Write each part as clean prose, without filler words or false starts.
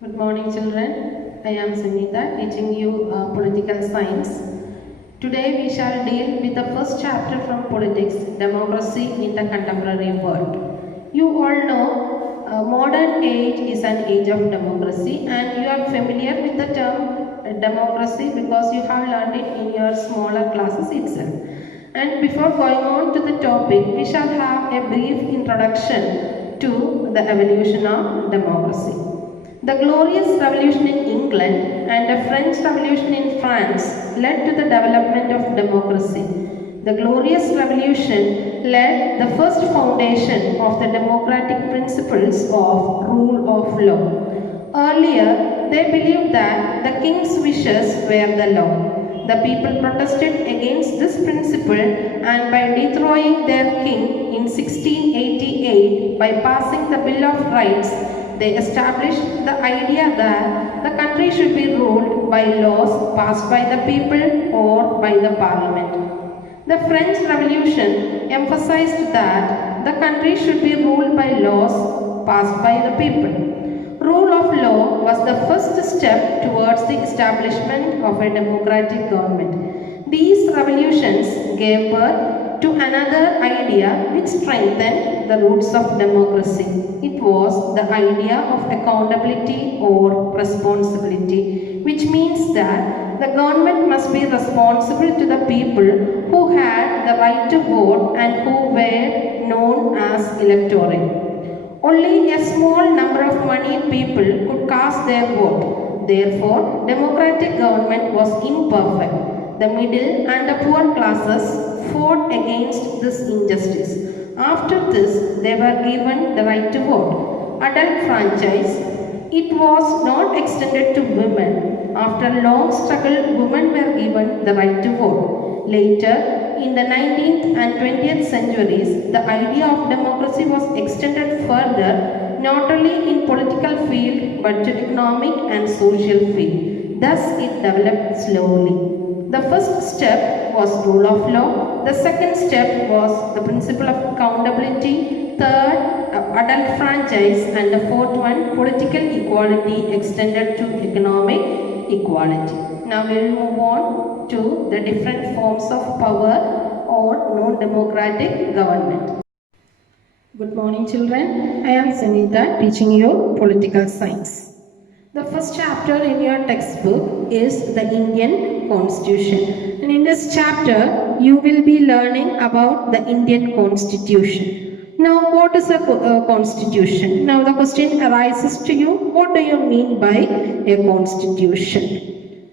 Good morning, children. I am Sunita, teaching you political science. Today we shall deal with the first chapter from politics, democracy in the contemporary world. You all know modern age is an age of democracy, and you are familiar with the term democracy because you have learned it in your smaller classes itself. And before going on to the topic, we shall have a brief introduction to the evolution of democracy. The Glorious Revolution in England and the French Revolution in France led to the development of democracy. The Glorious Revolution laid the first foundation of the democratic principles of rule of law. Earlier, they believed that the king's wishes were the law. The people protested against this principle, and by dethrowing their king in 1688 by passing the Bill of Rights, they established the idea that the country should be ruled by laws passed by the people or by the parliament. The French Revolution emphasized that the country should be ruled by laws passed by the people. Rule of law was the first step towards the establishment of a democratic government. These revolutions gave birth to another idea which strengthened the roots of democracy. It was the idea of accountability or responsibility, which means that the government must be responsible to the people who had the right to vote and who were known as electorate. Only a small number of moneyed people could cast their vote. Therefore, democratic government was imperfect. The middle and the poor classes fought against this injustice. After this, they were given the right to vote. Adult franchise. It was not extended to women. After long struggle, women were given the right to vote. Later, in the 19th and 20th centuries, the idea of democracy was extended further, not only in political field but to economic and social field. Thus, it developed slowly. The first step was rule of law. The second step was the principle of accountability. Third, adult franchise, and the fourth one, political equality extended to economic equality. Now we will move on to the different forms of power or non-democratic government. Good morning, children. I am Sunita, teaching you political science. The first chapter in your textbook is the Indian Constitution. And in this chapter, you will be learning about the Indian Constitution. Now, what is a constitution? Now, the question arises to you, what do you mean by a constitution?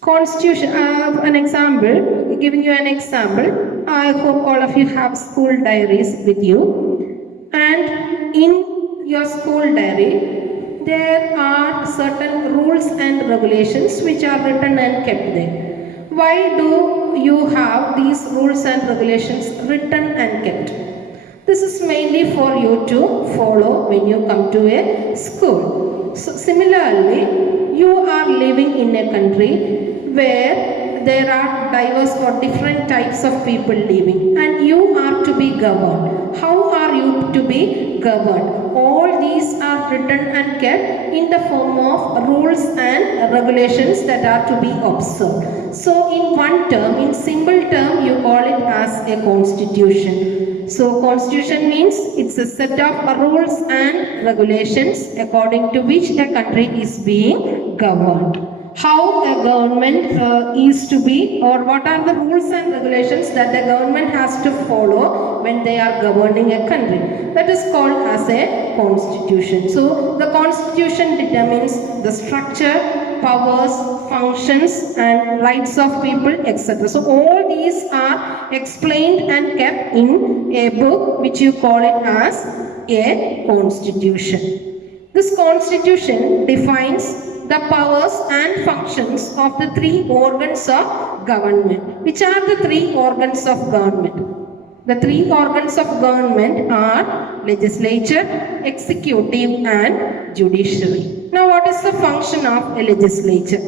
Constitution, an example, giving you an example. I hope all of you have school diaries with you. And in your school diary, there are certain rules and regulations which are written and kept there. Why do you have these rules and regulations written and kept? This is mainly for you to follow when you come to a school. So similarly, you are living in a country where there are diverse or different types of people living, and you are to be governed. How are you to be governed? All these are written and kept in the form of rules and regulations that are to be observed. So in one term, in simple term, you call it as a constitution. So constitution means it's a set of rules and regulations according to which a country is being governed. How a government is to be, or what are the rules and regulations that the government has to follow when they are governing a country. That is called as a constitution. So the constitution determines the structure, powers, functions and rights of people, etc. So all these are explained and kept in a book which you call it as a constitution. This constitution defines the powers and functions of the three organs of government. Which are the three organs of government? The three organs of government are legislature, executive and judiciary. Now what is the function of a legislature?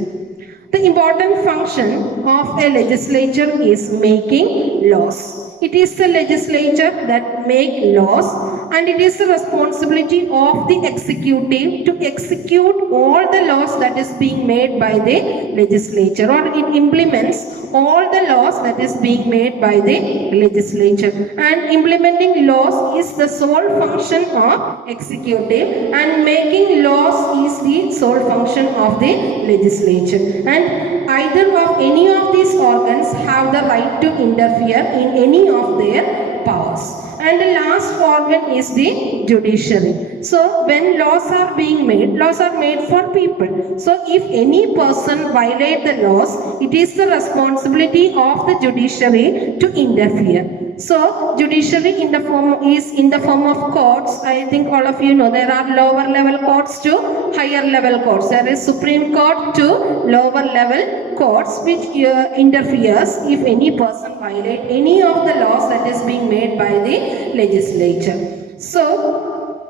The important function of a legislature is making laws. It is the legislature that make laws and it is the responsibility of the executive to execute all the laws that is being made by the legislature, or it implements all the laws that is being made by the legislature. And implementing laws is the sole function of executive, and making laws is the sole function of the legislature. And either of any of these organs have the right to interfere in any of their powers. And the last organ is the judiciary. So when laws are made for people. So if any person violate the laws, it is the responsibility of the judiciary to interfere. So judiciary is in the form of courts. I think all of you know there are lower level courts to higher level courts. There is Supreme Court to lower level courts, which interferes if any person violate any of the laws that is being made by the legislature. So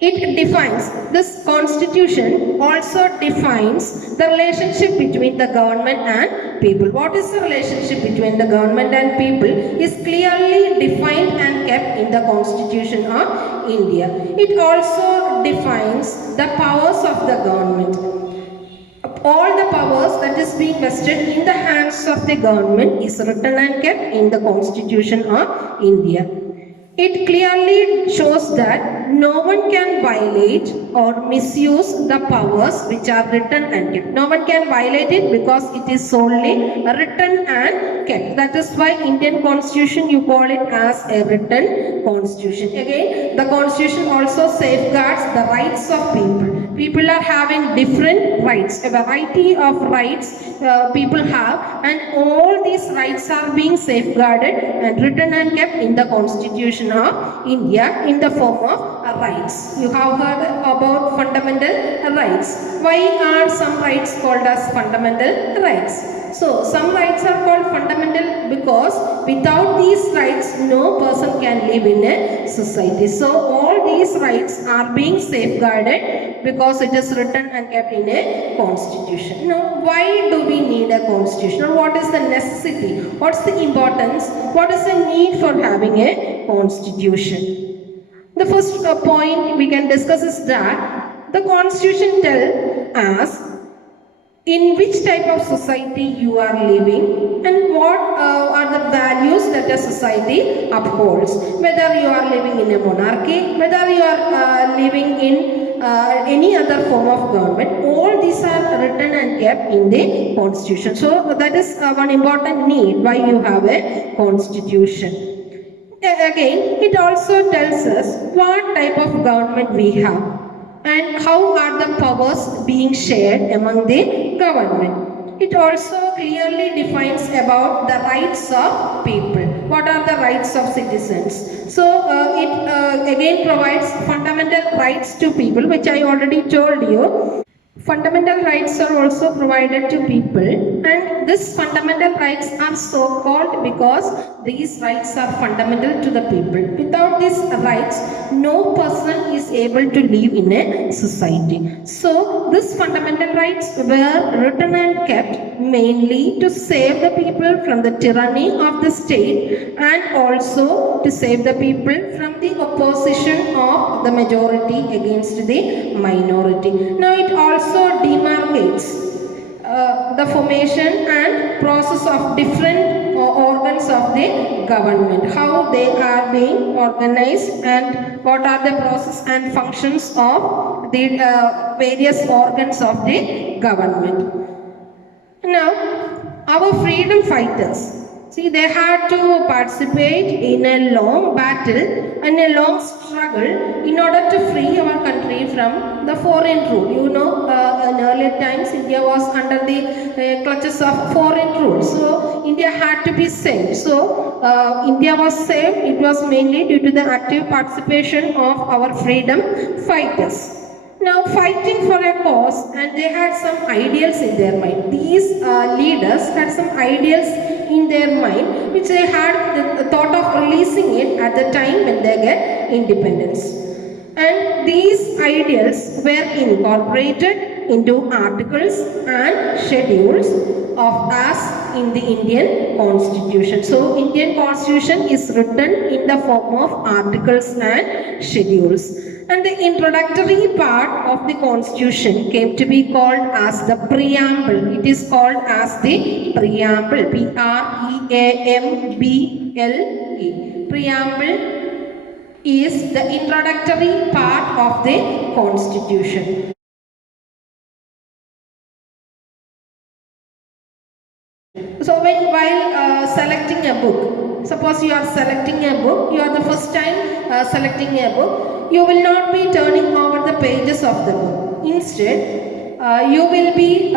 it defines, this constitution also defines the relationship between the government and people. What is the relationship between the government and people is clearly defined and kept in the Constitution of India. It also defines the powers of the government. All the powers that is being vested in the hands of the government is written and kept in the Constitution of India. It clearly shows that no one can violate or misuse the powers which are written and kept. No one can violate it because it is solely written and kept. That is why Indian Constitution, you call it as a written constitution. Again, the Constitution also safeguards the rights of people. People are having different rights, a variety of rights people have, and all these rights are being safeguarded and written and kept in the Constitution of India in the form of rights. You have heard about fundamental rights. Why are some rights called as fundamental rights? So, some rights are called fundamental because without these rights, no person can live in a society. So, all these rights are being safeguarded because it is written and kept in a constitution. Now, why do we need a constitution? Or what is the necessity? What's the importance? What is the need for having a constitution? The first point we can discuss is that the constitution tells us in which type of society you are living and what are the values that a society upholds. Whether you are living in a monarchy, whether you are living in any other form of government, all these are written and kept in the constitution. So that is one important need why you have a constitution. Again, it also tells us what type of government we have and how are the powers being shared among the government. It also clearly defines about the rights of people. What are the rights of citizens? So it again provides fundamental rights to people, which I already told you. Fundamental rights are also provided to people, and these fundamental rights are so called because these rights are fundamental to the people. Without these rights, no person is able to live in a society. So, these fundamental rights were written and kept mainly to save the people from the tyranny of the state and also to save the people from the opposition of the majority against the minority. Now, it also demarcates the formation and process of different organs of the government, how they are being organized and what are the process and functions of the various organs of the government. Now, our freedom fighters, see, they had to participate in a long battle and a long struggle in order to free our country from the foreign rule. You know, in earlier times, India was under the clutches of foreign rule. So, India had to be saved. So, India was saved. It was mainly due to the active participation of our freedom fighters. Now, fighting for a cause, and they had some ideals in their mind. These leaders had some ideals in their mind which they had the thought of releasing it at the time when they get independence. And these ideals were incorporated into articles and schedules of as in the Indian Constitution. So Indian Constitution is written in the form of articles and schedules. And the introductory part of the Constitution came to be called as the preamble. It is called as the preamble. Preamble. Preamble is the introductory part of the Constitution. So while selecting a book, suppose you are selecting a book, you are the first time selecting a book, you will not be turning over the pages of the book. Instead, you will be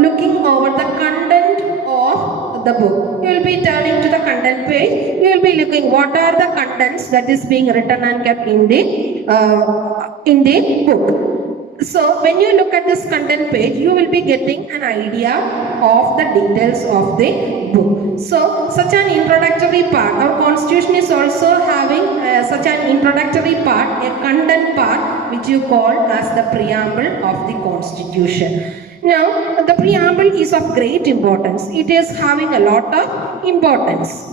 looking over the content of the book. You will be turning to the content page. You will be looking what are the contents that is being written and kept in the book. So when you look at this content page, you will be getting an idea of the details of the book. So such an introductory part, our Constitution is also having such an introductory part, a content part which you call as the preamble of the Constitution. Now the preamble is of great importance. It is having a lot of importance.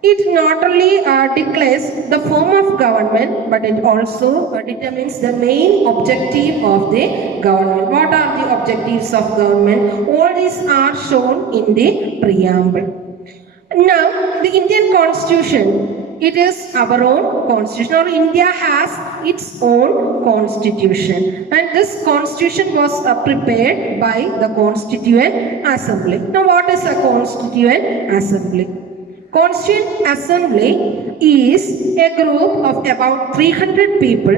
It not only declares the form of government, but it also determines the main objective of the government. What are the objectives of government? All these are shown in the preamble. Now, the Indian Constitution, it is our own constitution, or India has its own constitution, and this constitution was prepared by the Constituent Assembly. Now, what is a Constituent Assembly? Constituent Assembly is a group of about 300 people.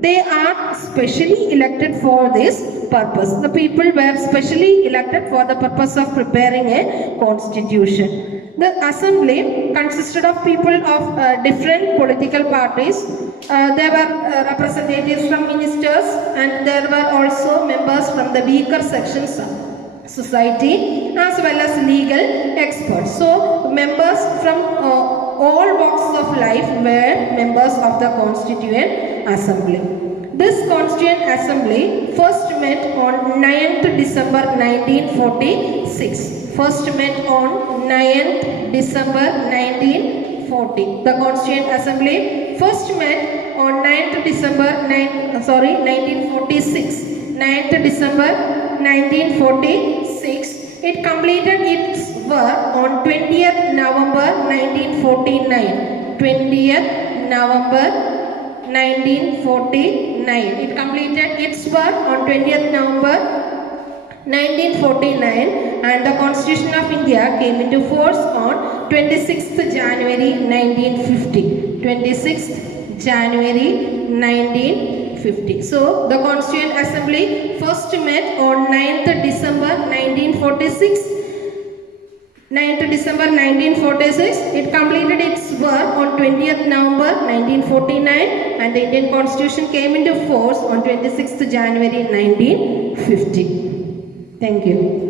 They are specially elected for this purpose. The people were specially elected for the purpose of preparing a constitution. The assembly consisted of people of different political parties. There were representatives from ministers, and there were also members from the weaker sections society as well as legal experts. So members from all walks of life were members of the Constituent Assembly. This Constituent Assembly first met on 9th December 1946. First met on 9th December 1940. The Constituent Assembly first met on 9th December 1946. 9th December 1946. It completed its work on 20th November 1949. 20th November 1949. It completed its work on 20th November 1949, and the Constitution of India came into force on 26th January 1950. 26th January 1950. So the Constituent Assembly first met on 9th December 1946. 9th December 1946. It completed its work on 20th November 1949, and the Indian Constitution came into force on 26th January 1950. Thank you.